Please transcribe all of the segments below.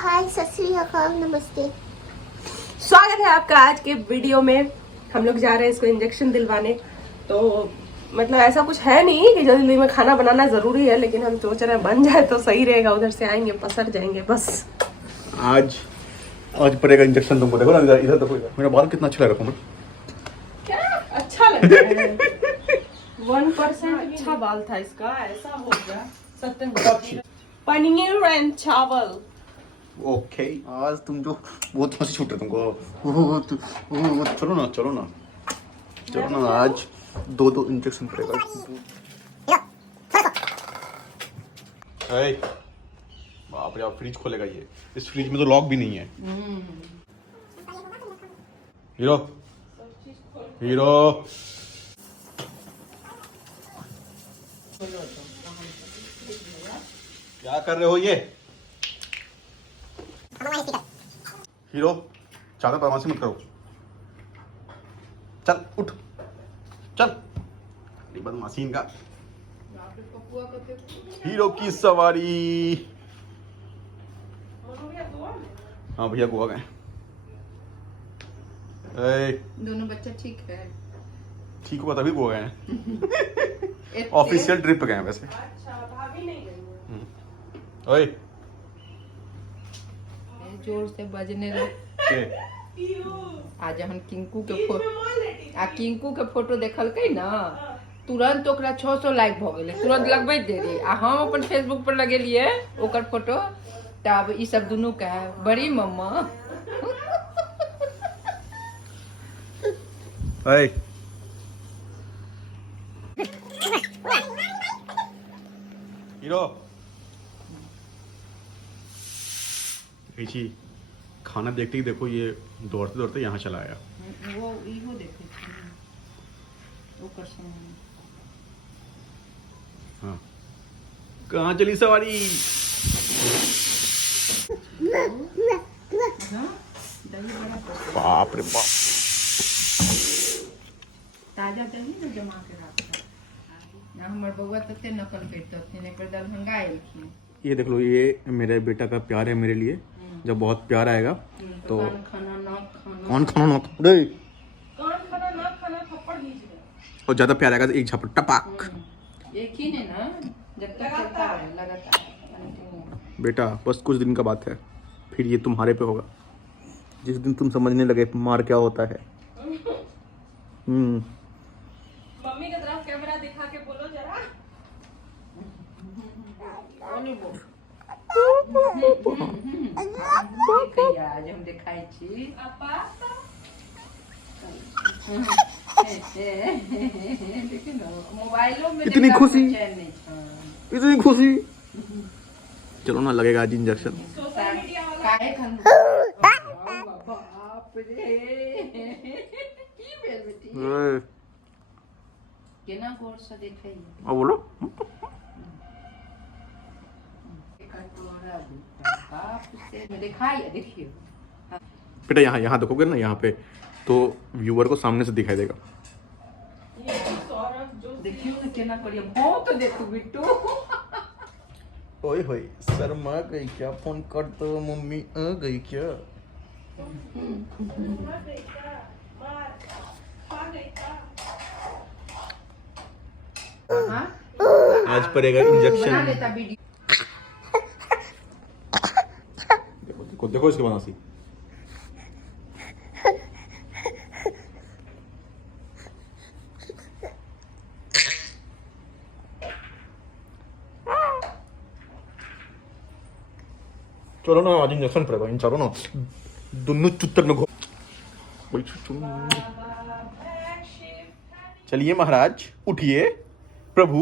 हाय सत श्री अकाल नमस्ते। स्वागत है आपका आज के वीडियो में। हम लोग जा रहे हैं इसको इंजेक्शन दिलवाने। तो मतलब ऐसा कुछ है नहीं कि जल्दी में खाना बनाना जरूरी है, लेकिन हम सोच रहे हैं बन जाए तो सही रहेगा। उधर से आएंगे पसर जाएंगे बस। आज पड़ेगा इंजेक्शन तुमको। देखो ना इधर देखो, मेरा बाल कितना अच्छा लग रहा है। क्या अच्छा लग रहा है। 1% अच्छा बाल था इसका, ऐसा हो गया। सत्य पनीर एंड चावल। ओके आज तुम जो बहुत हंसी छूट रहा है तुमको। चलो ना आज दो इंजेक्शन पड़ेगा। बाप रे, आप फ्रिज खोलेगा ये? इस फ्रिज में तो लॉक भी नहीं है। हीरो क्या कर रहे हो ये? हीरो ज्यादा बदमाशी मत करो। चल उठ, चल। बदमाशी इनका। हीरो की सवारी। हाँ भैया गोवा गए। दोनों बच्चा ठीक है? ठीक हुआ तभी गोवा गए। ऑफिशियल ट्रिप पे गए वैसे। अच्छा भाभी नहीं गई। ओए जोर से बजने लगे। आज हम किंकू के फोटो देखलकै ना, तुरंत ओकरा 600 लाइक भ गेलै। तुरंत लगबै देरी आ हम अपन फेसबुक पर लगेलिए ओकर फोटो। तब ई सब दुनू कहे बड़ी मम्मा। ओए हीरो खाना देखते ही देखो ये दौड़ते दौड़ते यहाँ चला आया। वो इहो देखे ओकर सामने। हाँ कहाँ चली सवारी? बाप रे बाप। ताजा दही ना जमा के रखता ना। हमर बउआ तते नकल करते ने पर दरभंगा आइलखिन। ये देख लो, ये मेरे बेटा का प्यार है मेरे लिए। जब बहुत प्यार आएगा तो कौन खाना ना खाना थप्पड़ दीजिए। और ज्यादा प्यार आएगा तो एक झपट टपाक। एक ही ने ना, जब तक चलता है लगातार। बेटा बस कुछ दिन का बात है, फिर ये तुम्हारे पे होगा। जिस दिन तुम समझने लगे मार क्या होता है। मम्मी की तरफ कैमरा दिखा के बोलो जरा। आज हम दिखाई छी मोबाइलों में इतनी खुशी। चैन नहीं था। इतनी खुशी। चलो ना लगेगा आज इंजेक्शन। सोशल मीडिया काहे खन बाप रे की भेल बेटी केना गोर से देखै। अब बोलो। देखिए बेटा यहाँ देखोगे ना, यहाँ पे तो व्यूअर को सामने से दिखाई देगा। देखियो ना केना करिए। बहुत देखो बिट्टू। ओए होए शर्मा गई क्या? फोन कर दो, मम्मी आ गई क्या? आज पड़ेगा इंजेक्शन। देखो इसके बाद हंसी। चलो ना आज इंजेक्शन पड़ेगा। इन चारों ना दोनों चुत्तर में घो। चलिए महाराज उठिए प्रभु।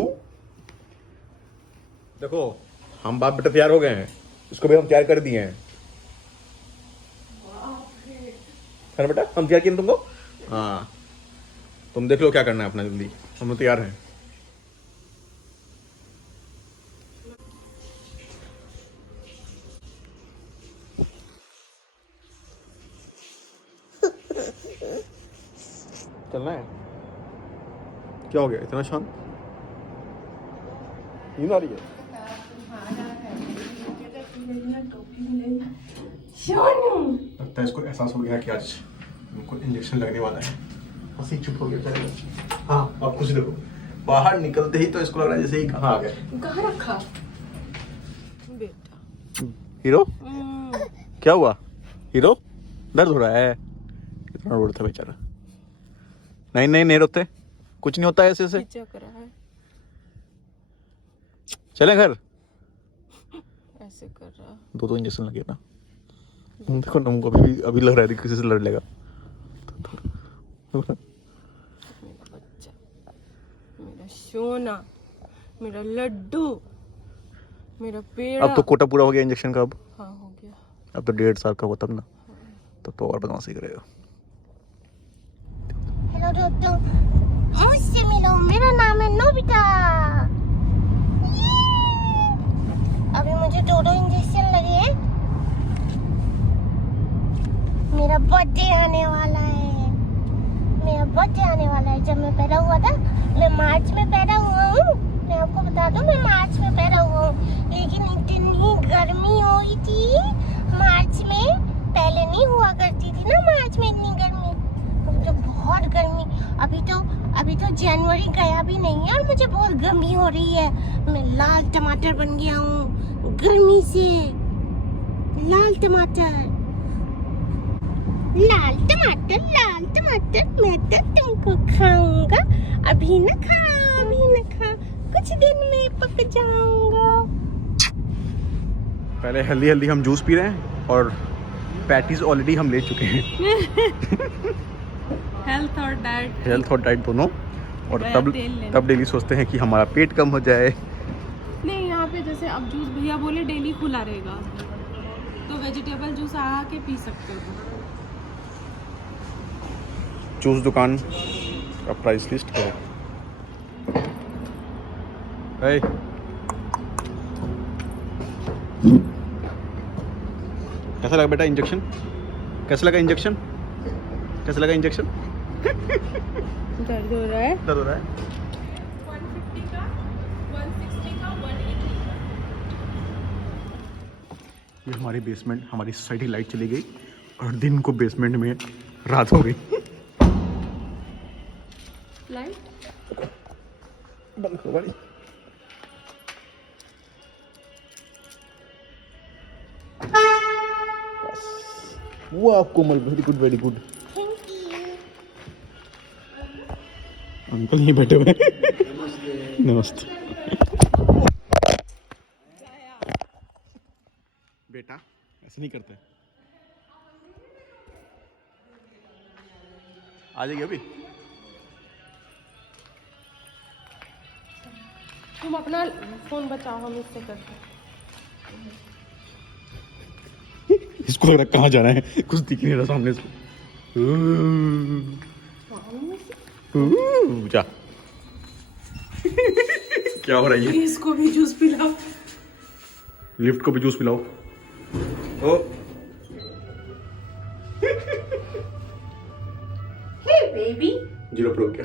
देखो हम बाप बेटा तैयार हो गए हैं, इसको भी हम तैयार कर दिए हैं। है ना बेटा, हम तैयार किए तुमको। हाँ तुम देख लो क्या करना है अपना, जल्दी हम लोग तैयार हैं। चलना है? क्या हो गया इतना शांत? नींद आ रही है? लगता है इसको एहसास हो गया कि आज उनको इंजेक्शन लगने वाला है। बस ही चुप हो गया बेचारा। हाँ आप कुछ देखो, बाहर निकलते ही तो इसको लग रहा है जैसे ही कहाँ आ गए। कहाँ रखा बेटा? हीरो क्या हुआ? हीरो दर्द हो रहा है? इतना रोता बेचारा। नहीं नहीं नहीं रोते, कुछ नहीं होता है ऐसे से। कर रहा है, चले घर। ऐसे कर रहा। दो इंजेक्शन लगे ना। देखो ना मुझको अभी लग रहा है किसी से लड़ लेगा। मेरा बच्चा, मेरा सोना, मेरा लड्डू, मेरा पेड़ा। अब तो कोटा पूरा हो गया इंजेक्शन का। अब हाँ हो गया। अब तो 1.5 साल का हुआ तब ना, तब तो और बदमाशी करेगा। हेलो दोस्तों, मुझसे मिलो, मेरा नाम है नोबिता। अभी मुझे 2 इंजेक्शन लगे हैं। मेरा बर्थडे आने वाला है। मेरा बर्थडे आने वाला है। जब मैं पैदा हुआ था, मैं मार्च में पैदा हुआ हूँ। मैं आपको बता दूं, मैं मार्च में पैदा हुआ हूँ, लेकिन इतनी गर्मी हुई थी मार्च में। पहले नहीं हुआ करती थी ना मार्च में इतनी गर्मी। अब तो बहुत गर्मी। अभी तो जनवरी गया भी नहीं है और मुझे बहुत गर्मी हो रही है। मैं लाल टमाटर बन गया हूँ गर्मी से। लाल टमाटर, लाल टमाटर, लाल टमाटर। मैं तो तुमको खाऊंगा। अभी न खा, अभी न खा, कुछ दिन में पक जाऊंगा। पहले हेल्दी हेल्दी हम जूस पी रहे हैं और पैटीज ऑलरेडी हम ले चुके हैं। हेल्थ और डाइट, हेल्थ और डाइट दोनों। और दया तब तेल लेना। तब डेली सोचते हैं कि हमारा पेट कम हो जाए। नहीं, यहाँ पे जैसे अब जूस भैया बोले डेली खुला रहेगा, तो वेजिटेबल जूस आके पी सकते हो। जूस दुकान का प्राइस लिस्ट क्या है? hey. कैसा लगा बेटा इंजेक्शन? कैसा लगा इंजेक्शन? कैसा लगा इंजेक्शन? दर्द हो रहा है। दर्द हो रहा है? 150 का, 160 का, 180 ये हमारी बेसमेंट, हमारी सोसाइटी लाइट चली गई और दिन को बेसमेंट में रात हो गई। लाइट बंद करो गाड़ी। वाह Komal, very good very good. Uncle नहीं बैठे हुए। नमस्ते बेटा, ऐसे नहीं करते। आ जाइए अभी। तुम अपना फोन बचाओ, हम इससे करते हैं। इसको लग रहा है कहाँ जाना है, कुछ दिख नहीं रहा सामने से। जा। क्या हो रहा है ये? इसको भी जूस पिलाओ। लिफ्ट को भी जूस पिलाओ। ओ हे बेबी, 0 प्रो क्या?